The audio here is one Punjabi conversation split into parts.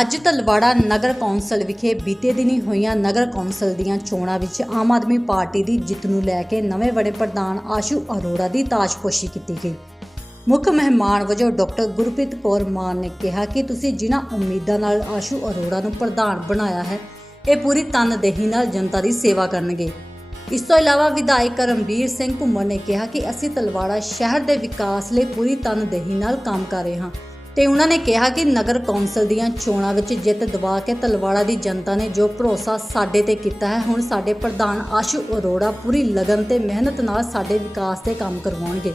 ਅੱਜ ਤਲਵਾੜਾ ਨਗਰ ਕੌਂਸਲ ਵਿਖੇ ਬੀਤੇ ਦਿਨੀ ਹੋਈਆਂ ਨਗਰ ਕੌਂਸਲ ਦੀਆਂ ਚੋਣਾਂ ਵਿੱਚ ਆਮ ਆਦਮੀ ਪਾਰਟੀ ਦੀ ਜਿੱਤ ਨੂੰ ਲੈ ਕੇ ਨਵੇਂ ਬਣੇ ਪ੍ਰਧਾਨ ਆਸ਼ੂ ਅਰੋੜਾ ਦੀ ਤਾਜਪੋਸ਼ੀ ਕੀਤੀ ਗਈ। ਮੁੱਖ ਮਹਿਮਾਨ ਵਜੋਂ ਡਾਕਟਰ ਗੁਰਪ੍ਰੀਤ ਕੌਰ ਮਾਨ ਨੇ ਕਿਹਾ ਕਿ ਤੁਸੀਂ ਜਿਨ੍ਹਾਂ ਉਮੀਦਾਂ ਨਾਲ ਆਸ਼ੂ ਅਰੋੜਾ ਨੂੰ ਪ੍ਰਧਾਨ ਬਣਾਇਆ ਹੈ, ਇਹ ਪੂਰੀ ਤਨਦੇਹੀ ਨਾਲ ਜਨਤਾ ਦੀ ਸੇਵਾ ਕਰਨਗੇ। ਇਸ ਤੋਂ ਇਲਾਵਾ ਵਿਧਾਇਕ ਕਰਮਵੀਰ ਸਿੰਘ ਘੁੰਮਰ ਨੇ ਕਿਹਾ ਕਿ ਅਸੀਂ ਤਲਵਾੜਾ ਸ਼ਹਿਰ ਦੇ ਵਿਕਾਸ ਲਈ ਪੂਰੀ ਤਨਦੇਹੀ ਨਾਲ ਕੰਮ ਕਰ ਰਹੇ ਹਾਂ। ਤੇ ਉਹਨਾਂ ਨੇ ਕਿਹਾ ਕਿ ਨਗਰ ਕੌਂਸਲ ਦੀਆਂ ਚੋਣਾਂ ਵਿੱਚ ਜਿੱਤ ਦਿਵਾ ਕੇ ਤਲਵਾੜਾ ਦੀ ਜਨਤਾ ਨੇ ਜੋ ਭਰੋਸਾ ਸਾਡੇ ਤੇ ਕੀਤਾ ਹੈ, ਹੁਣ ਸਾਡੇ ਪ੍ਰਧਾਨ ਆਸ਼ੂ ਅਰੋੜਾ ਪੂਰੀ ਲਗਨ ਤੇ ਮਿਹਨਤ ਨਾਲ ਸਾਡੇ ਵਿਕਾਸ ਦੇ ਕੰਮ ਕਰਵਾਉਣਗੇ।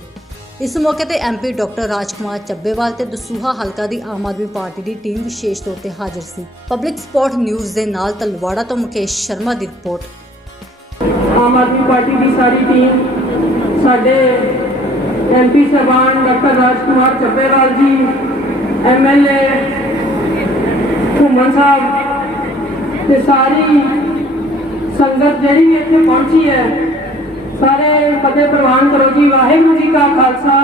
ਇਸ ਮੌਕੇ ਤੇ ਐਮਪੀ ਡਾਕਟਰ ਰਾਜਕੁਮਾਰ ਚੱਬੇਵਾਲ ਤੇ ਦਸੂਹਾ ਹਲਕਾ ਦੀ ਆਮ ਆਦਮੀ ਪਾਰਟੀ ਦੀ ਟੀਮ ਵਿਸ਼ੇਸ਼ ਤੌਰ ਤੇ ਹਾਜ਼ਰ ਸੀ। ਪਬਲਿਕ ਸਪੋਰਟ ਨਿਊਜ਼ ਦੇ ਨਾਲ ਤਲਵਾੜਾ ਤੋਂ ਮੁਕੇਸ਼ ਸ਼ਰਮਾ ਦੀ ਰਿਪੋਰਟ। ਆਮ ਆਦਮੀ ਪਾਰਟੀ ਦੀ ਸਾਰੀ ਟੀਮ, ਸਾਡੇ ਐਮਪੀ ਸਰਬਾਨ ਡਾਕਟਰ ਰਾਜਕੁਮਾਰ ਚੱਬੇਵਾਲ ਜੀ ਐਮਐਲਏ ਘੁੰਮਣ ਸਾਹਿਬ ਤੇ ਸਾਰੀ ਸੰਗਤ ਜਿਹੜੀ ਵੀ ਇੱਥੇ ਪਹੁੰਚੀ ਹੈ ਸਾਰੇ ਫਤਿਹ ਪ੍ਰਵਾਨ ਕਰੋ ਜੀ ਵਾਹਿਗੁਰੂ ਜੀ ਕਾ ਖਾਲਸਾ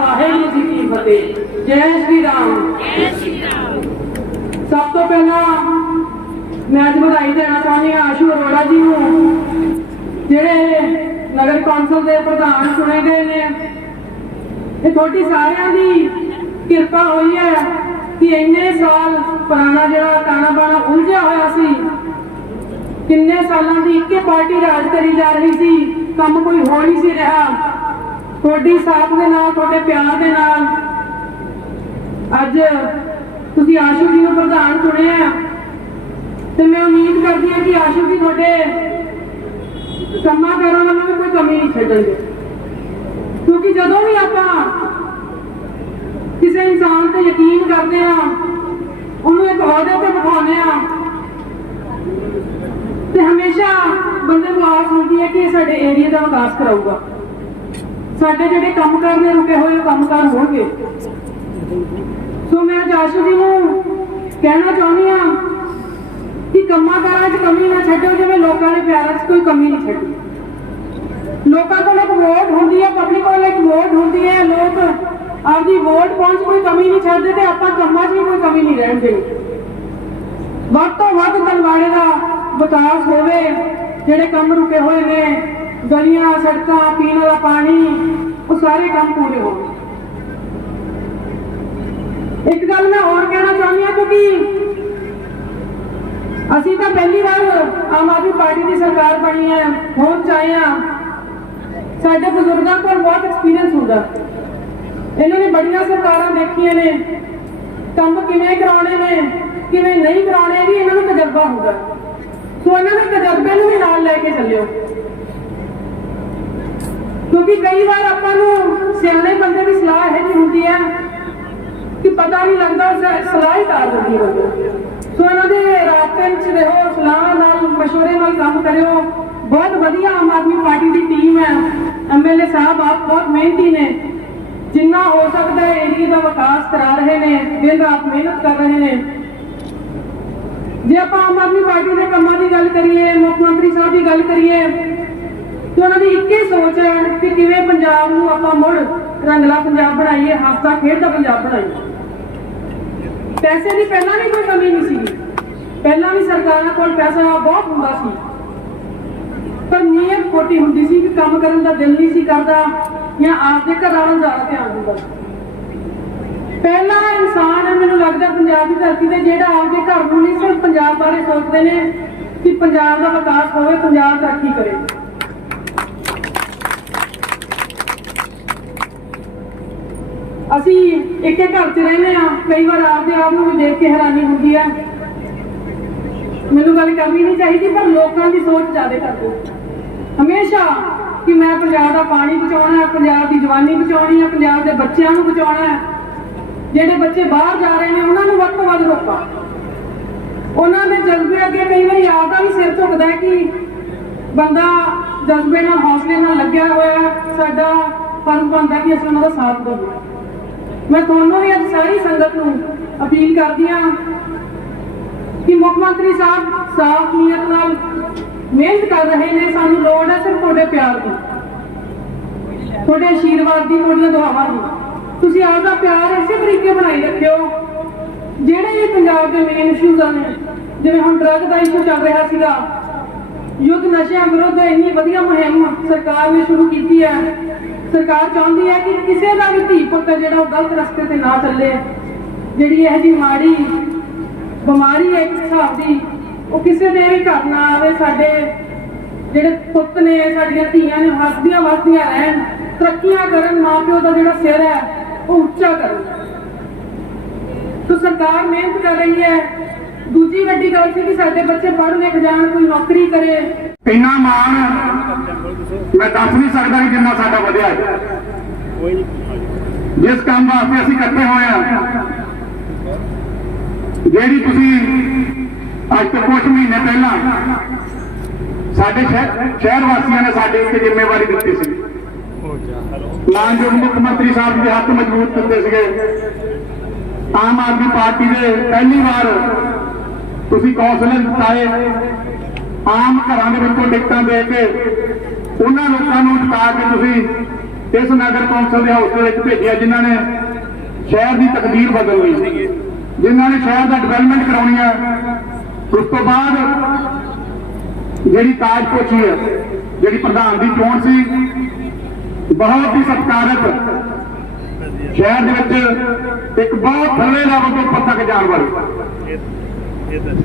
ਵਾਹਿਗੁਰੂ ਜੀ ਕੀ ਫਤਿਹ ਜੈ ਸ਼੍ਰੀ ਰਾਮ। ਸਭ ਤੋਂ ਪਹਿਲਾਂ ਮੈਂ ਅੱਜ ਵਧਾਈ ਦੇਣਾ ਚਾਹੁੰਦੀ ਹਾਂ ਆਸ਼ੂ ਅਰੋੜਾ ਜੀ ਨੂੰ ਜਿਹੜੇ ਨਗਰ ਕੌਂਸਲ ਦੇ ਪ੍ਰਧਾਨ ਚੁਣੇ ਗਏ ਨੇ। ਇਹ ਤੁਹਾਡੀ ਸਾਰਿਆਂ ਦੀ ਕਿਰਪਾ ਹੋਈ ਹੈ ਕਿ ਇੰਨੇ ਸਾਲ ਪੁਰਾਣਾ ਜਿਹੜਾ ਤਾਣਾ ਬਾਣਾ ਉਲਝਿਆ ਹੋਇਆ ਸੀ। ਕਿੰਨੇ ਸਾਲਾਂ ਦੀ ਇੱਕੇ ਪਾਰਟੀ ਰਾਜ ਕਰੀ ਜਾ ਰਹੀ ਸੀ, ਕੰਮ ਕੋਈ ਹੋ ਨਹੀਂ ਸੀ ਰਿਹਾ। ਤੁਹਾਡੀ ਸਾਥ ਦੇ ਨਾਲ, ਤੁਹਾਡੇ ਪਿਆਰ ਦੇ ਨਾਲ ਅੱਜ ਤੁਸੀਂ ਆਸ਼ੂ ਜੀ ਨੂੰ ਪ੍ਰਧਾਨ ਚੁਣਿਆ ਤੇ ਮੈਂ ਉਮੀਦ ਕਰਦੀ ਹਾਂ ਕਿ ਆਸ਼ੂ ਜੀ ਤੁਹਾਡੇ ਕੰਮਾਂ ਕਾਰਾਂ ਵੱਲੋਂ ਵੀ ਕੋਈ ਕਮੀ ਨਹੀਂ ਛੱਡਣਗੇ। ਕਿਉਂਕਿ ਜਦੋਂ ਵੀ ਆਪਾਂ ਕਿਸੇ ਇਨਸਾਨ ਤੇ ਯਕੀਨ ਕਰਦੇ ਆ ਉਹਨੂੰ ਇੱਕ ਅਹੁਦੇ ਤੇ ਬਿਠਾਉਂਦੇ ਆ ਤੇ ਹਮੇਸ਼ਾ ਬੰਦੇ ਨੂੰ ਆਸ ਹੁੰਦੀ ਹੈ ਕਿ ਇਹ ਸਾਡੇ ਏਰੀਆ ਦਾ ਵਿਕਾਸ ਕਰਾਊਗਾ। ਸਾਡੇ ਜਿਹੜੇ ਕੰਮ ਕਰਨੇ ਰੁਕੇ ਹੋਏ, ਉਹ ਕੰਮਕਾਰ ਹੋਣਗੇ। ਸੋ ਮੈਂ ਅੱਜ ਜੀ ਨੂੰ ਕਹਿਣਾ ਚਾਹੁੰਦੀ ਆ ਕਿ ਕੰਮਾਂ ਕਾਰਾਂ 'ਚ ਕਮੀ ਨਾ ਛੱਡੋ ਜਿਵੇਂ ਲੋਕਾਂ ਦੇ ਪਿਆਰਾਂ 'ਚ ਕੋਈ ਕਮੀ ਨਹੀਂ ਛੱਡੀ। ਲੋਕਾਂ ਕੋਲ ਇੱਕ ਵੋਟ ਹੁੰਦੀ ਹੈ ਪਬਲਿਕ ਕੋਲ ਇੱਕ ਵੋਟ ਹੁੰਦੀ ਹੈ ਲੋਕ ਆਪਦੀ ਵੋਟ ਪਹੁੰਚ ਕੋਈ ਕਮੀ ਨਹੀਂ ਛੱਡਦੇ ਤੇ ਆਪਾਂ ਕੰਮਾਂ 'ਚ ਵੀ ਕੋਈ ਕਮੀ ਨਹੀਂ ਰਹਿਣ ਦੇਣੀ। ਵੱਧ ਤੋਂ ਵੱਧ ਤਲਵਾੜੇ ਦਾ ਵਿਕਾਸ ਹੋਵੇ, ਜਿਹੜੇ ਕੰਮ ਰੁਕੇ ਹੋਏ ਨੇ, ਗਲੀਆਂ, ਸੜਕਾਂ, ਪੀਣ ਵਾਲਾ ਪਾਣੀ, ਉਹ ਸਾਰੇ ਕੰਮ ਪੂਰੇ ਹੋਣ। ਇੱਕ ਗੱਲ ਮੈਂ ਹੋਰ ਕਹਿਣਾ ਚਾਹੁੰਦੀ ਹਾਂ, ਕਿਉਂਕਿ ਅਸੀਂ ਤਾਂ ਪਹਿਲੀ ਵਾਰ ਆਮ ਆਦਮੀ ਪਾਰਟੀ ਦੀ ਸਰਕਾਰ ਬਣੀ ਹੈ ਹੁਣ ਚਾਹੇ ਆ ਸਾਡੇ ਬਜ਼ੁਰਗਾਂ ਕੋਲ ਬਹੁਤ ਐਕਸਪੀਰੀਅੰਸ ਹੁੰਦਾ। ਇਹਨਾਂ ਨੇ ਬੜੀਆਂ ਸਰਕਾਰਾਂ ਦੇਖੀਆਂ ਨੇ। ਕੰਮ ਕਿਵੇਂ ਕਰਾਉਣੇ ਨੇ, ਕਿਵੇਂ ਨਹੀਂ ਕਰਾਉਣੇ ਵੀ ਇਹਨਾਂ ਨੂੰ ਤਜਰਬਾ ਹੁੰਦਾ। ਸੋ ਇਹਨਾਂ ਦੇ ਤਜਰਬੇ ਨੂੰ ਵੀ ਨਾਲ ਲੈ ਕੇ ਚੱਲਿਓ। ਕਿਉਂਕਿ ਕਈ ਵਾਰ ਆਪਾਂ ਨੂੰ ਸਿਆਣੇ ਬੰਦੇ ਦੀ ਸਲਾਹ ਇਹ ਜਿਹੀ ਹੁੰਦੀ ਹੈ ਕਿ ਪਤਾ ਨਹੀਂ ਲੱਗਦਾ ਸਲਾਹ ਹੀ ਕਰ ਦਿੰਦੀ ਹੈ ਸੋ ਇਹਨਾਂ ਦੇ ਰਾਬਤੇ ਵਿੱਚ ਰਹੋ, ਸਲਾਹ ਨਾਲ ਮਸ਼ਵਰੇ ਨਾਲ ਕੰਮ ਕਰਿਓ। ਬਹੁਤ ਵਧੀਆ ਆਮ ਆਦਮੀ ਪਾਰਟੀ ਦੀ ਟੀਮ ਹੈ। ਐਮਐਲਏ ਸਾਹਿਬ ਆਪ ਬਹੁਤ ਮਿਹਨਤੀ ਨੇ। ਜਿੰਨਾ ਹੋ ਸਕਦਾ ਹੈ ਏਰੀਆ ਦਾ ਵਿਕਾਸ ਕਰਾ ਰਹੇ ਨੇ, ਦਿਨ ਰਾਤ ਮਿਹਨਤ ਕਰ ਰਹੇ ਨੇ। ਜੇ ਆਪਾਂ ਆਮ ਆਦਮੀ ਪਾਰਟੀ ਦੇ ਕੰਮਾਂ ਦੀ ਗੱਲ ਕਰੀਏ, ਮੁੱਖ ਮੰਤਰੀ ਸਾਹਿਬ ਦੀ ਗੱਲ ਕਰੀਏ, ਤੇ ਉਹਨਾਂ ਦੀ ਇੱਕੇ ਸੋਚ ਹੈ ਕਿ ਕਿਵੇਂ ਪੰਜਾਬ ਨੂੰ ਆਪਾਂ ਮੁੜ ਰੰਗਲਾ ਪੰਜਾਬ ਬਣਾਈਏ, ਹਾਸਾ ਖੇਡਦਾ ਪੰਜਾਬ ਬਣਾਈਏ। ਪੈਸੇ ਦੀ ਪਹਿਲਾਂ ਵੀ ਕੋਈ ਕਮੀ ਨਹੀਂ ਸੀ ਪਹਿਲਾਂ ਵੀ ਸਰਕਾਰਾਂ ਕੋਲ ਪੈਸਾ ਬਹੁਤ ਹੁੰਦਾ ਸੀ। ਪਰ ਨੀਅਤ ਖੋਟੀ ਹੁੰਦੀ ਸੀ ਕਿ ਕੰਮ ਕਰਨ ਦਾ ਦਿਲ ਨਹੀਂ ਸੀ ਕਰਦਾ। ਜਾਂ ਆਪਦੇ ਘਰਾਂ ਵੱਲ ਜ਼ਿਆਦਾ ਧਿਆਨ ਦਿੰਦਾ। ਪਹਿਲਾ ਇਨਸਾਨ ਹੈ, ਮੈਨੂੰ ਲੱਗਦਾ ਪੰਜਾਬ ਦੀ ਧਰਤੀ ਤੇ ਜਿਹੜਾ ਆਪਦੇ ਘਰ ਨੂੰ ਨਹੀਂ, ਸਿਰਫ ਪੰਜਾਬ ਬਾਰੇ ਸੋਚਦੇ ਨੇ ਕਿ ਪੰਜਾਬ ਦਾ ਵਿਕਾਸ ਹੋਵੇ, ਪੰਜਾਬ ਤਰੱਕੀ ਕਰੇ। ਅਸੀਂ ਇੱਕ ਇੱਕ ਘਰ 'ਚ ਰਹਿੰਦੇ ਆ ਕਈ ਵਾਰ ਆਪਦੇ ਆਪ ਨੂੰ ਵੀ ਦੇਖ ਕੇ ਹੈਰਾਨੀ ਹੁੰਦੀ ਆ ਮੈਨੂੰ ਗੱਲ ਕਰਨੀ ਨਹੀਂ ਚਾਹੀਦੀ, ਪਰ ਲੋਕਾਂ ਦੀ ਸੋਚ ਜ਼ਿਆਦਾ ਕਰਦੇ। ਹਮੇਸ਼ਾ ਕਿ ਮੈਂ ਪੰਜਾਬ ਦਾ ਪਾਣੀ ਬਚਾਉਣਾ ਹੈ, ਪੰਜਾਬ ਦੀ ਜਵਾਨੀ ਬਚਾਉਣੀ ਹੈ, ਪੰਜਾਬ ਦੇ ਬੱਚਿਆਂ ਨੂੰ ਬਚਾਉਣਾ ਹੈ। ਜਿਹੜੇ ਬੱਚੇ ਬਾਹਰ ਜਾ ਰਹੇ ਨੇ, ਉਹਨਾਂ ਨੂੰ ਵੱਧ ਤੋਂ ਵੱਧ ਰੋਕਾਂ। ਉਹਨਾਂ ਦੇ ਜਜ਼ਬੇ ਅੱਗੇ ਕਈ ਵਾਰੀ ਆਪਦਾ ਵੀ ਸਿਰ ਝੁਕਦਾ ਹੈ ਕਿ ਬੰਦਾ ਜਜ਼ਬੇ ਨਾਲ, ਹੌਸਲੇ ਨਾਲ ਲੱਗਿਆ ਹੋਇਆ ਸਾਡਾ ਫਰਜ਼ ਬਣਦਾ ਕਿ ਅਸੀਂ ਉਹਨਾਂ ਦਾ ਸਾਥ ਦੇਵਾਂ ਮੈਂ ਤੁਹਾਨੂੰ ਵੀ ਅੱਜ ਸਾਰੀ ਸੰਗਤ ਨੂੰ ਅਪੀਲ ਕਰਦੀ ਹਾਂ ਕਿ ਮੁੱਖ ਮੰਤਰੀ ਸਾਹਿਬ, ਸਾਫ਼ ਨੀਅਤ ਨਾਲ ਮਿਹਨਤ ਕਰ ਰਹੇ ਨੇ, ਸਾਨੂੰ ਲੋੜ ਹੈ ਸਿਰਫ ਤੁਹਾਡੇ ਪਿਆਰ ਦੀ। ਤੁਹਾਡੇ ਆਸ਼ੀਰਵਾਦ ਦੀ, ਤੁਹਾਡੀਆਂ ਦੁਆਵਾਂ ਦੀ। ਤੁਸੀਂ ਆਪਦਾ ਪਿਆਰ ਇਸੇ ਤਰੀਕੇ ਬਣਾਈ ਰੱਖਿਓ, ਜਿਹੜੇ ਵੀ ਪੰਜਾਬ ਦੇ ਮੇਨ ਇਸ਼ੂਜ਼ ਨੇ, ਜਿਵੇਂ ਹੁਣ ਡਰੱਗ ਦਾ ਇਸ਼ੂ ਚੱਲ ਰਿਹਾ ਸੀਗਾ। ਯੁੱਧ ਨਸ਼ਿਆਂ ਵਿਰੁੱਧ ਇੰਨੀ ਵਧੀਆ ਮੁਹਿੰਮ ਸਰਕਾਰ ਨੇ ਸ਼ੁਰੂ ਕੀਤੀ ਹੈ। ਸਰਕਾਰ ਚਾਹੁੰਦੀ ਹੈ ਕਿ ਕਿਸੇ ਦਾ ਵੀ ਧੀ ਪੁੱਤ ਜਿਹੜਾ ਉਹ ਗਲਤ ਰਸਤੇ ਤੇ ਨਾ ਚੱਲੇ। ਜਿਹੜੀ ਇਹ ਜੀ ਮਾੜੀ ਬਿਮਾਰੀ ਹੈ ਇੱਕ ਹਿਸਾਬ ਦੀ ਉਹ ਕਿਸੇ ਦੇ ਵੀ ਘਰ ਨਾ ਆਵੇ ਸਾਡੇ ਜਿਹੜੇ ਪੁੱਤ ਨੇ, ਸਾਡੀਆਂ ਧੀਆਂ ਨੇ, ਹੱਸਦੀਆਂ ਵਸਦੀਆਂ ਰਹਿਣ, ਤਰੱਕੀਆਂ ਕਰਨ ਮਾਂ ਦਾ ਜਿਹੜਾ ਸਿਰ ਹੈ, ਉਹ ਉੱਚਾ ਕਰਨ। ਤੋ ਸਰਕਾਰ ਮਿਹਨਤ ਕਰ ਰਹੀ ਹੈ। ਦੂਜੀ ਵੱਡੀ ਗੱਲ ਸੀ ਕਿ ਸਾਡੇ ਬੱਚੇ ਪੜ੍ਹ ਲਿਖ ਜਾਣ, ਕੋਈ ਨੌਕਰੀ ਕਰੇ। ਇੰਨਾ ਮਾਣ, ਮੈਂ ਦੱਸ ਨਹੀਂ ਸਕਦਾ ਕਿ ਜਿੰਨਾ ਸਾਡਾ ਵਧਿਆ ਹੈ। ਜਿਸ ਕੰਮ ਵਾਸਤੇ ਅਸੀਂ ਇਕੱਠੇ ਹੋਏ ਆ ਜਿਹੜੀ ਤੁਸੀਂ ਅੱਜ ਤੋਂ ਕੁਝ ਮਹੀਨੇ ਪਹਿਲਾਂ ਸਾਡੇ ਸ਼ਹਿਰ ਸ਼ਹਿਰ ਵਾਸੀਆਂ ਨੇ ਸਾਡੇ ਉੱਤੇ ਜ਼ਿੰਮੇਵਾਰੀ ਦਿੱਤੀ ਸੀ। ਮਾਨਯੋਗ ਮੁੱਖ ਮੰਤਰੀ ਸਾਹਿਬ ਦੇ ਹੱਥ ਮਜ਼ਬੂਤ ਕੀਤੇ ਸੀਗੇ। ਆਮ ਆਦਮੀ ਪਾਰਟੀ ਦੇ ਪਹਿਲੀ ਵਾਰ ਤੁਸੀਂ ਕੌਂਸਲਰ ਜਿਤਾਏ ਆਮ ਘਰਾਂ ਦੇ ਵਿੱਚੋਂ ਟਿਕਟਾਂ ਦੇ ਕੇ ਉਹਨਾਂ ਲੋਕਾਂ ਨੂੰ ਜਿਤਾ ਕੇ ਤੁਸੀਂ ਇਸ ਨਗਰ ਕੌਂਸਲ ਦੇ ਹਾਊਸ ਦੇ ਵਿੱਚ ਭੇਜਿਆ, ਜਿਨ੍ਹਾਂ ਨੇ ਸ਼ਹਿਰ ਦੀ ਤਕਦੀਰ ਬਦਲਣੀ ਲਈ। ਜਿਨ੍ਹਾਂ ਨੇ ਸ਼ਹਿਰ ਦਾ ਡਿਵੈਲਪਮੈਂਟ ਕਰਾਉਣੀ ਹੈ ਉਸ ਤੋਂ ਬਾਅਦ ਜਿਹੜੀ ਤਾਜਪੋਸ਼ੀ ਹੈ ਜਿਹੜੀ ਪ੍ਰਧਾਨ ਦੀ ਚੋਣ ਸੀ ਬਹੁਤ ਹੀ ਸਤਿਕਾਰਤ ਸ਼ਹਿਰ ਦੇ ਵਿੱਚ ਇੱਕ ਬਹੁਤ ਥੱਲੇ ਲੈਵਲ ਤੋਂ ਉੱਪਰ ਤੱਕ ਜਾਣ ਵਾਲੀ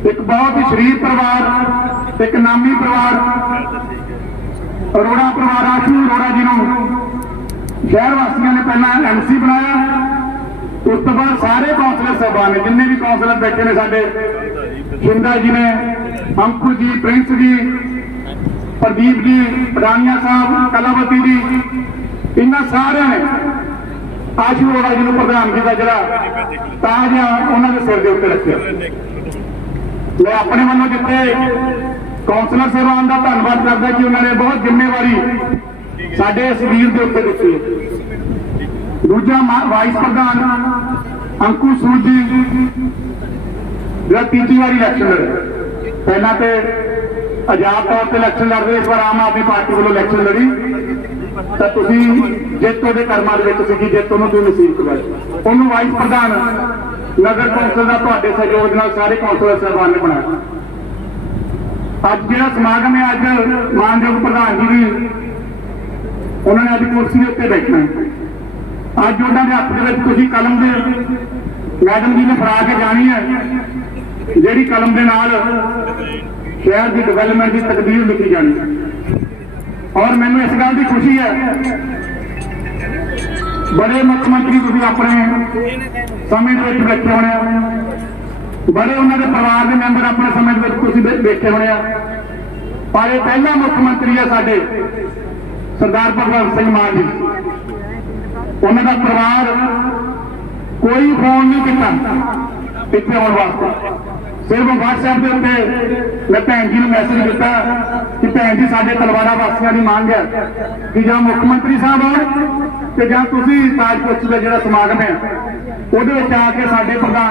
ਇੱਕ ਬਹੁਤ ਹੀ ਸ਼ਰੀਫ ਪਰਿਵਾਰ ਇੱਕ ਨਾਮੀ ਪਰਿਵਾਰ ਅਰੋੜਾ ਪਰਿਵਾਰ ਆਸ਼ੂ ਅਰੋੜਾ ਜੀ ਨੂੰ ਸ਼ਹਿਰ ਵਾਸੀਆਂ ਨੇ ਪਹਿਲਾਂ ਐਮਸੀ ਬਣਾਇਆ ਉਸ ਤੋਂ ਬਾਅਦ ਸਾਰੇ ਕੌਂਸਲਰ ਸਾਹਿਬਾਨ ਨੇ ਜਿੰਨੇ ਵੀ ਕੌਂਸਲਰ ਬੈਠੇ ਨੇ ਸਾਡੇ ਸ਼ਿੰਦਾ ਜੀ ਨੇ ਅੰਕੁਰ ਜੀ ਪ੍ਰਿੰਸ ਜੀ, ਪ੍ਰਦੀਪ ਜੀ ਪੜਾਨੀਆ ਸਾਹਿਬ, ਕਲਾਵਤੀ ਜੀ, ਇਹਨਾਂ ਸਾਰਿਆਂ ਨੇ ਆਸ਼ੂ ਅਰੋੜਾ ਜੀ ਨੂੰ ਪ੍ਰਧਾਨਗੀ ਦਾ ਜਿਹੜਾ ਤਾਜ ਆ ਉਹਨਾਂ ਦੇ ਸਿਰ ਦੇ ਉੱਤੇ ਰੱਖਿਆ। ਮੈਂ ਆਪਣੇ ਵੱਲੋਂ ਜਿੱਥੇ ਕੌਂਸਲਰ ਸਾਹਿਬਾਨ ਦਾ ਧੰਨਵਾਦ ਕਰਦਾ ਕਿ ਉਹਨਾਂ ਨੇ ਬਹੁਤ ਜ਼ਿੰਮੇਵਾਰੀ ਸਾਡੇ ਇਸ ਵੀਰ ਦੇ ਉੱਤੇ ਦਿੱਤੀ ਦੂਜਾ ਵਾਈਸ ਪ੍ਰਧਾਨ ਅੰਕੂ ਸੂਦ ਜੀ ਜਿਹੜਾ ਤੀਜੀ ਵਾਰੀ ਇਲੈਕਸ਼ਨ ਲੜੇ। ਪਹਿਲਾਂ ਤੇ ਆਜ਼ਾਦ ਤੌਰ ਤੇ ਇਲੈਕਸ਼ਨ ਲੜ ਰਹੇ ਇਸ ਵਾਰ ਆਮ ਆਦਮੀ ਪਾਰਟੀ ਵੱਲੋਂ ਇਲੈਕਸ਼ਨ ਲੜੀ। ਤਾਂ ਤੁਸੀਂ ਜਿੱਤ ਉਹਦੇ ਕਰਮਾਂ ਦੇ ਵਿੱਚ ਸੀਗੀ ਜਿੱਤ ਉਹਨੂੰ ਤੁਸੀਂ ਨਸੀਬ ਕਰਵਾਈ ਉਹਨੂੰ ਵਾਈਸ ਪ੍ਰਧਾਨ, ਨਗਰ ਕੌਂਸਲ ਦਾ ਤੁਹਾਡੇ ਸਹਿਯੋਗ ਨਾਲ ਸਾਰੇ ਕੌਂਸਲਰ ਸਾਹਿਬਾਨ ਨੇ ਬਣਾਇਆ। ਅੱਜ ਜਿਹੜਾ ਸਮਾਗਮ ਹੈ, ਅੱਜ ਮਾਨਯੋਗ ਪ੍ਰਧਾਨ ਜੀ ਦੀ ਉਹਨਾਂ ਨੇ ਅੱਜ ਕੁਰਸੀ ਦੇ ਉੱਤੇ ਬੈਠਣਾ ਅੱਜ ਉਹਨਾਂ ਦੇ ਹੱਥ ਦੇ ਵਿੱਚ ਤੁਸੀਂ ਕਲਮ ਦੇ ਮੈਡਮ ਜੀ ਨੇ ਫੜਾ ਕੇ ਜਾਣੀ ਹੈ। ਜਿਹੜੀ ਕਲਮ ਦੇ ਨਾਲ ਸ਼ਹਿਰ ਦੀ ਡਿਵੈਲਪਮੈਂਟ ਦੀ ਤਕਦੀਰ ਲਿਖੀ ਜਾਣੀ। ਔਰ ਮੈਨੂੰ ਇਸ ਗੱਲ ਦੀ ਖੁਸ਼ੀ ਹੈ। ਬੜੇ ਮੁੱਖ ਮੰਤਰੀ ਤੁਸੀਂ ਆਪਣੇ ਸਮੇਂ ਦੇ ਵਿੱਚ ਬੈਠੇ ਹੋਣੇ ਆ। ਬੜੇ ਉਹਨਾਂ ਦੇ ਪਰਿਵਾਰ ਦੇ ਮੈਂਬਰ ਆਪਣੇ ਸਮੇਂ ਦੇ ਵਿੱਚ ਤੁਸੀਂ ਬੈ- ਬੈਠੇ ਹੋਣੇ ਆ। ਪਰ ਇਹ ਪਹਿਲਾ ਮੁੱਖ ਮੰਤਰੀ ਆ ਸਾਡੇ ਸਰਦਾਰ ਭਗਵੰਤ ਸਿੰਘ ਮਾਨ ਜੀ। ਉਹਨਾਂ ਦਾ ਪਰਿਵਾਰ ਕੋਈ ਫੋਨ ਨਹੀਂ ਕੀਤਾ ਇੱਥੇ ਆਉਣ ਵਾਸਤੇ। ਫਿਰ ਮੈਂ WhatsApp ਦੇ ਉੱਤੇ ਮੈਂ ਭੈਣ ਜੀ ਨੂੰ ਮੈਸੇਜ ਦਿੱਤਾ ਕਿ ਭੈਣ ਜੀ, ਸਾਡੇ ਤਲਵਾੜਾ ਵਾਸੀਆਂ ਦੀ ਮੰਗ ਹੈ ਕਿ ਜਾਂ ਮੁੱਖ ਮੰਤਰੀ ਸਾਹਿਬ ਆਉਣ ਤੇ ਜਾਂ ਤੁਸੀਂ ਤਾਜਪੁਰ ਦਾ ਜਿਹੜਾ ਸਮਾਗਮ ਹੈ, ਉਹਦੇ ਵਿੱਚ ਆ ਕੇ ਸਾਡੇ ਪ੍ਰਧਾਨ